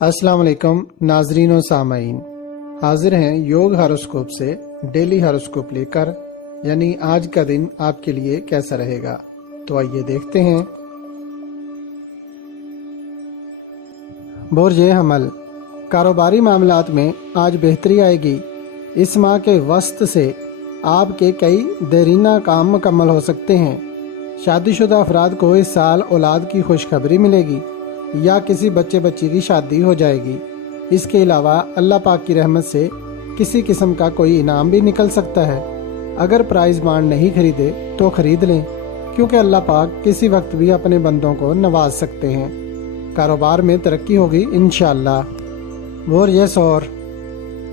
अस्सलाम वालेकुम नाजरीन और सामाईन, हाजिर हैं योग हॉरोस्कोप से डेली हॉरोस्कोप लेकर, यानी आज का दिन आपके लिए कैसा रहेगा। तो आइए देखते हैं। बुर्ज हमल, कारोबारी मामलात में आज बेहतरी आएगी। इस माह के वस्त से आपके कई देरीना काम मुकम्मल हो सकते हैं। शादीशुदा अफराद को इस साल औलाद की खुशखबरी मिलेगी या किसी बच्चे बच्ची की शादी हो जाएगी। इसके अलावा अल्लाह पाक की रहमत से किसी किस्म का कोई इनाम भी निकल सकता है। अगर प्राइज बांड नहीं खरीदे तो खरीद लें, क्योंकि अल्लाह पाक किसी वक्त भी अपने बंदों को नवाज सकते हैं। कारोबार में तरक्की होगी इंशाअल्लाह। और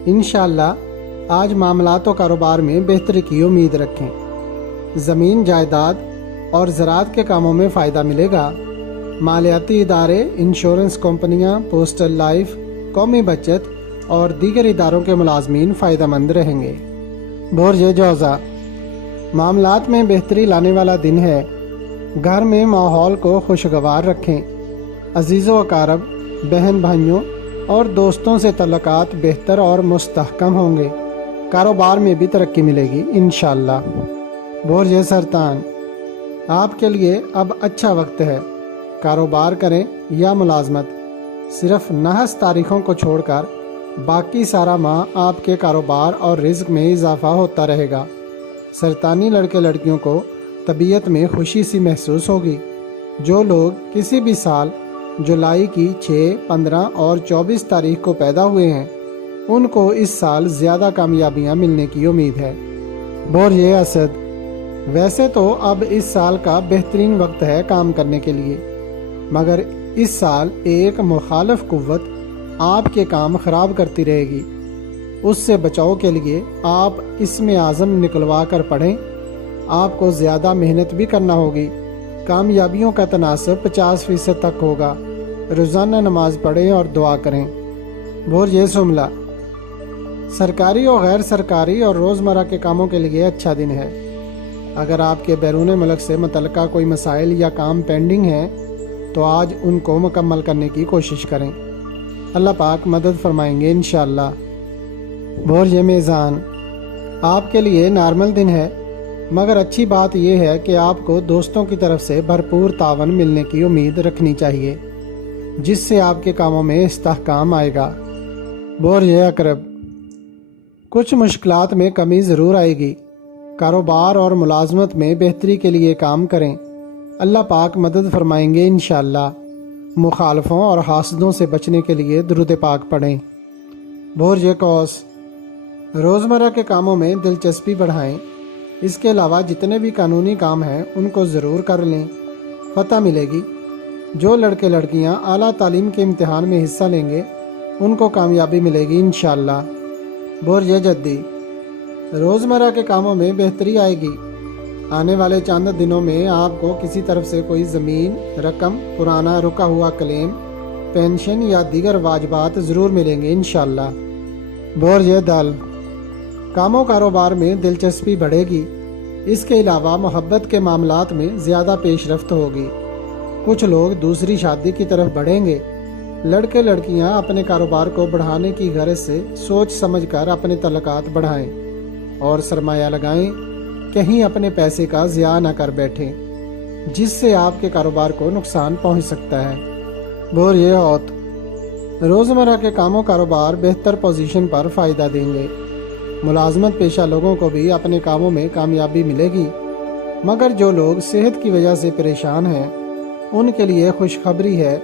इंशाअल्लाह आज मामलात और कारोबार में बेहतरी की उम्मीद रखें। ज़मीन जायदाद और ज़राअत के कामों में फ़ायदा मिलेगा। मालियाती इदारे, इंश्योरेंस कंपनियां, पोस्टल लाइफ, कौमी बचत और दीगर इदारों के मुलाजमीन फ़ायदेमंद रहेंगे। बुर्ज जौज़ा, मामलात में बेहतरी लाने वाला दिन है। घर में माहौल को खुशगवार रखें। अजीज़ों अकारब, बहन भाइयों और दोस्तों से तल्लुकात बेहतर और मुस्तहकम होंगे। कारोबार में भी तरक्की मिलेगी इंशाअल्लाह। बुर्ज सरतान, आपके लिए अब अच्छा वक्त है। कारोबार करें या मुलाजमत, सिर्फ नहस तारीखों को छोड़कर बाकी सारा माह आपके कारोबार और रिज्क में इजाफा होता रहेगा। सरतानी लड़के लड़कियों को तबीयत में खुशी सी महसूस होगी। जो लोग किसी भी साल जुलाई की 6, 15 और 24 तारीख को पैदा हुए हैं, उनको इस साल ज़्यादा कामयाबियां मिलने की उम्मीद है। बुर्ज असद, वैसे तो अब इस साल का बेहतरीन वक्त है काम करने के लिए, मगर इस साल एक मुखालिफ कुव्वत आपके काम खराब करती रहेगी। उससे बचाव के लिए आप इसमें आज़म निकलवा कर पढ़ें। आपको ज़्यादा मेहनत भी करना होगी। कामयाबियों का तनासब 50% तक होगा। रोज़ाना नमाज पढ़ें और दुआ करें। बुर्ज सुमला, सरकारी और गैर सरकारी और रोज़मर्रा के कामों के लिए अच्छा दिन है। अगर आपके बैरून मुल्क से मुतल्लिका कोई मसाइल या काम पेंडिंग है तो आज उनको मुकम्मल करने की कोशिश करें। अल्लाह पाक मदद फरमाएंगे इंशाअल्लाह। बुर्ज मीज़ान, आपके लिए नॉर्मल दिन है, मगर अच्छी बात यह है कि आपको दोस्तों की तरफ से भरपूर तावन मिलने की उम्मीद रखनी चाहिए, जिससे आपके कामों में इस्तेहकाम आएगा। बुर्ज अकरब, कुछ मुश्किलात में कमी ज़रूर आएगी। कारोबार और मुलाजमत में बेहतरी के लिए काम करें। अल्लाह पाक मदद फरमाएंगे इंशाअल्लाह। मुखालफों और हासदों से बचने के लिए दुरूद पाक पढ़ें। बुर्ज कौस, रोज़मर्रा के कामों में दिलचस्पी बढ़ाएं। इसके अलावा जितने भी कानूनी काम हैं उनको ज़रूर कर लें, फ़तह मिलेगी। जो लड़के लड़कियां आला तालीम के इम्तिहान में हिस्सा लेंगे उनको कामयाबी मिलेगी इंशाअल्लाह। बुर्ज जद्दी, रोज़मर्रा के कामों में बेहतरी आएगी। आने वाले चंद दिनों में आपको किसी तरफ से कोई ज़मीन, रकम, पुराना रुका हुआ क्लेम, पेंशन या दीगर वाजबात ज़रूर मिलेंगे इंशाअल्लाह। बुर्ज दल, कामों कारोबार में दिलचस्पी बढ़ेगी। इसके अलावा मोहब्बत के मामलात में ज़्यादा पेशरफ्त होगी। कुछ लोग दूसरी शादी की तरफ बढ़ेंगे। लड़के लड़कियां अपने कारोबार को बढ़ाने की गरज से सोच समझकर अपने तल्लुकात बढ़ाएं और सरमाया लगाएं। कहीं अपने पैसे का ज़िया न कर बैठें, जिससे आपके कारोबार को नुकसान पहुंच सकता है। बुर्ज औत, रोज़मर्रा के कामों कारोबार बेहतर पोजीशन पर फ़ायदा देंगे। मुलाजमत पेशा लोगों को भी अपने कामों में कामयाबी मिलेगी, मगर जो लोग सेहत की वजह से परेशान हैं उनके लिए खुशखबरी है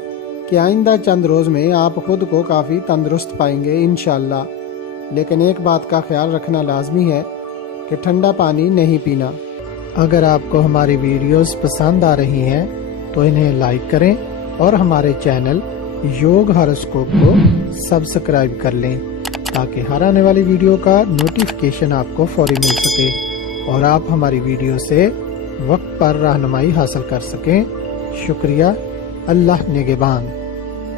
कि आइंदा चंद रोज़ में आप खुद को काफ़ी तंदुरुस्त पाएंगे इंशाअल्लाह। लेकिन एक बात का ख्याल रखना लाजमी है कि ठंडा पानी नहीं पीना। अगर आपको हमारी वीडियोस पसंद आ रही हैं तो इन्हें लाइक करें और हमारे चैनल योग हॉरोस्कोप को सब्सक्राइब कर लें, ताकि हर आने वाली वीडियो का नोटिफिकेशन आपको फौरी मिल सके और आप हमारी वीडियो से वक्त पर रहनुमाई हासिल कर सकें। शुक्रिया। अल्लाह निगहबान।